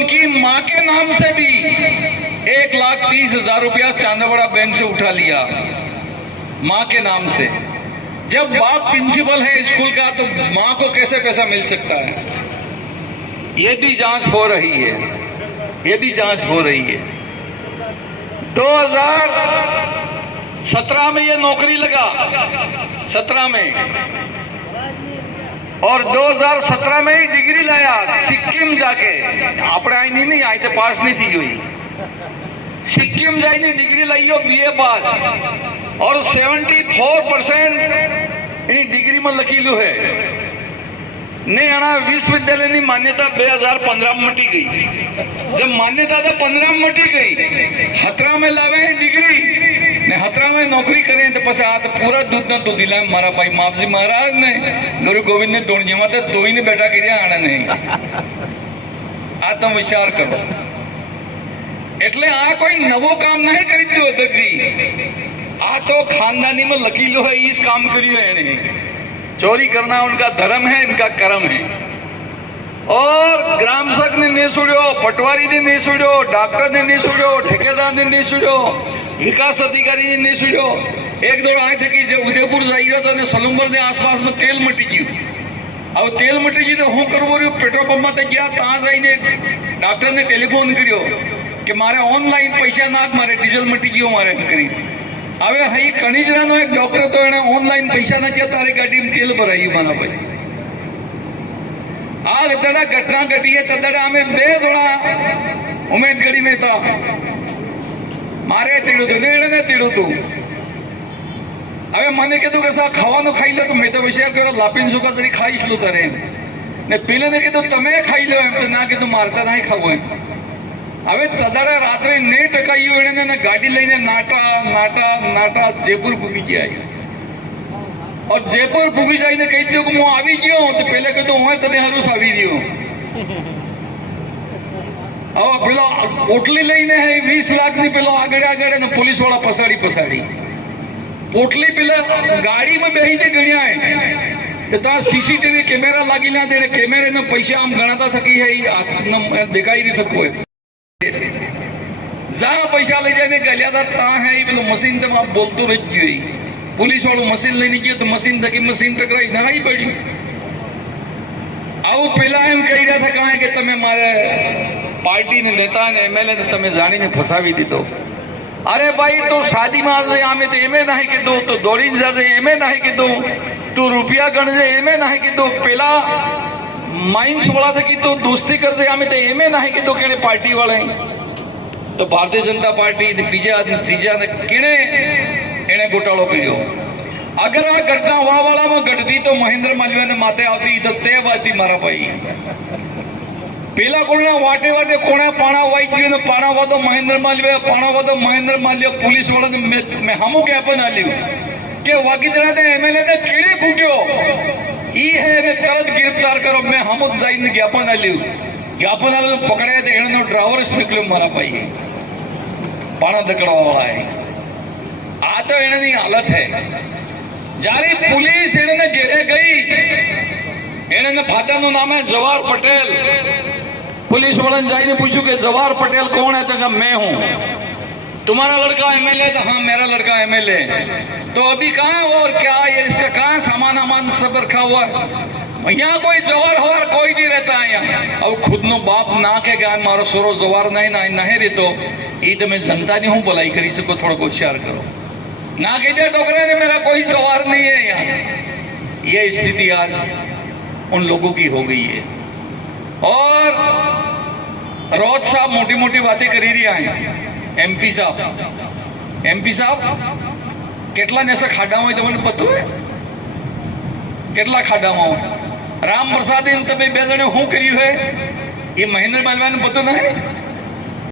उनकी मां के नाम से भी 1,30,000 रुपया चांदवाड़ा बैंक से उठा लिया, मां के नाम से। जब बाप प्रिंसिपल है स्कूल का तो मां को कैसे पैसा मिल सकता है? ये भी जांच हो रही है, ये भी जांच हो रही है। 2017 में ये नौकरी लगा, 17 में, और 2017 में ही डिग्री लाया सिक्किम जाके। આપણે અહીં નહીં અહીં તો પાસ नहीं थी हुई, सिक्किम जाइने डिग्री लाइयो BA पास, और 74% એની ડિગ્રીમાં લખેલું है ને આના વિશ્વવિદ્યાલયની માન્યતા 2015 में મટી ગઈ। जब मान्यता तो 15 में मटी गई, 17 में लावे है डिग्री ने 17 में नौकरी करें तो पछे आ तो पूरा दूध ना तो दिला मारा भाई मापजी महाराज ने गुरु गोविंद ने दोण जेवा तो दोई ने बैठा कर्या आने नहीं। आ तुम विचार करो, એટલે આ કોઈ નવો કામ નહીં કરી દીધું અધ્યક્ષજી, आ तो खानदानी में लकीलो है, इस काम करियो है नहीं। चोरी करना उनका धर्म है, इनका कर्म है। और ग्राम सेवक ने नहीं सुड़ो, पटवारी ने नहीं सुड़ो, डॉक्टर ने नहीं सुड़ो, ठेकेदार ने नहीं सुड़ो, विकास अधिकारी ने नहीं सुड़ो। एक दो आए थे कि जब उदयपुर जाई रहा था सलुंबर ने आसपास में तेल मटी गयु। अब तेल मटी गई तो हूँ करवो रही पेट्रोल पंप में गया, ત્યાં જઈને डॉक्टर ने टेलिफोन કર્યો કે મારે ઓનલાઈન પૈસા નાખ, મારે ડીઝલ મટી ગયો મારે કરી। હવે હઈ કણીજરાનો એક ડોક્ટર તો એને ઓનલાઈન પૈસા નાખ્યા, તારી ગાડીમાં તેલ ભરાયું મારા ભાઈ। આ તદડા ઘટના ઘટી है, તદડા અમે 2 જણા ઉમેદગઢી में था, મારે તેડું હતું ને એને તેડું હતું। હવે મને કીધું કે સા ખાવાનું ખાઈ લો, તો મેં તો વિચાર કર્યો લાપીને સુકા જરી ખાઈશ લો તારે ને। પેલે કીધું તમે ખાઈ લો એમ, તો ના કીધું મારતા નહીં ખાવું એમ। હવે તદાડે રાત્રે નહીં ટકાયું એને ગાડી લઈને નાટા નાટા નાટા જયપુર પૂગી ગયા। और जयपुर पूगी जाइने कही दियो कि હું આવી ગયો, તો પેલે કીધું હું તને હરુસ આવી રહ્યો। હવે પેલો પોટલી લઈને 20 લાખની પેલો આગળ આગળ ને પોલીસ વાળા પસાડી પોટલી પેલા ગાડીમાં બેસીને ગણ્યા है तो ત્યાં CCTV કેમેરા લાગી ના દે, કેમેરાના પૈસા આમ ગણાતા થકી है, દેખાઈ नहीं थको है। जहाँ पैसा ले जाने गलिया था ता है पेलो मशीन से आप बोलते रह गई। पुलिस वालों मशीन लेने गए तो मशीन थकी मशीन टकराई नहाई पड़ी। आउ पेला एम कही रहा था कहा कि तमे मारे पार्टी ने नेता ने MLA ने तमे जानी ने फसावी दीधो। अरे भाई तू शादी में आजे आमे तो एमे नहीं कीधु, तो दौड़ी जाजे एमे नहीं कीधु, तू रुपया गणजे एमे नहीं कीधु, पेला माइन्स वाला थकी तो दोस्ती करजे आमे तो एमे नहीं कीधु केने पार्टी वाले। तो भारतीय जनता पार्टी बीजा तीजा ने केने एने घोटाळो कर्यो। अगर आ घटना वावाड़ा में घटती तो महेंद्र मालवीया ने माथे आवती तो ते वाती मारा भाई। पेला कोणना वाटे वाटे कोणे पाणा वाई गयो ने पाणा वादो महेंद्र मालवीया, पाणा वादो महेंद्र मालवीया। पुलिस वाला ने मैं हमू ज्ञापन आल्યું કે વાગીદરા ने MLA ने केड़े कूट्यो ई है ने तरत गिरफ्तार करो। मैं हमू जाईने ज्ञापन आल्યું, ज्ञापन आल्યું पकड़ाया तो एनो ड्राइवर निकल्यो मारा भाई, पाणा दकड़वा वाला है। आ तो एनी हालत है। जारी पुलिस एने घेरे गई, एने फादर नु नाम है जवाहर पटेल। पुलिस वाले जाइने पूछू कि जवाहर पटेल कौन है? तो कहा मैं हूं। तुम्हारा लड़का MLA? तो हाँ मेरा लड़का MLA। तो अभी कहाँ है वो और क्या है इसका, कहाँ सामान वामान सब रखा हुआ है? यहाँ कोई जवाहर हवार कोई नहीं रहता है यहाँ। अब खुद नो बाप ना के मारो सोरो जवाहर नहीं ना नहीं रहतो, ये तो मैं जनता नहीं हूँ भलाई करी सको, थोड़ा होशियार करो ना कह दे डोकरे ने मेरा कोई जवाहर नहीं है यहाँ। ये स्थिति आज उन लोगों की हो गई है। और रोज साहब मोटी मोटी बातें करी रही हैं। MP साहब કેટલા ને ખાડા હોય તમને પતું હે? કેટલા ખાડામાં હોય? રામ પ્રસાદ તમે 2 જણે શું કર્યું હે એ મહેન્દ્ર માલવીયાને પતું નહીં?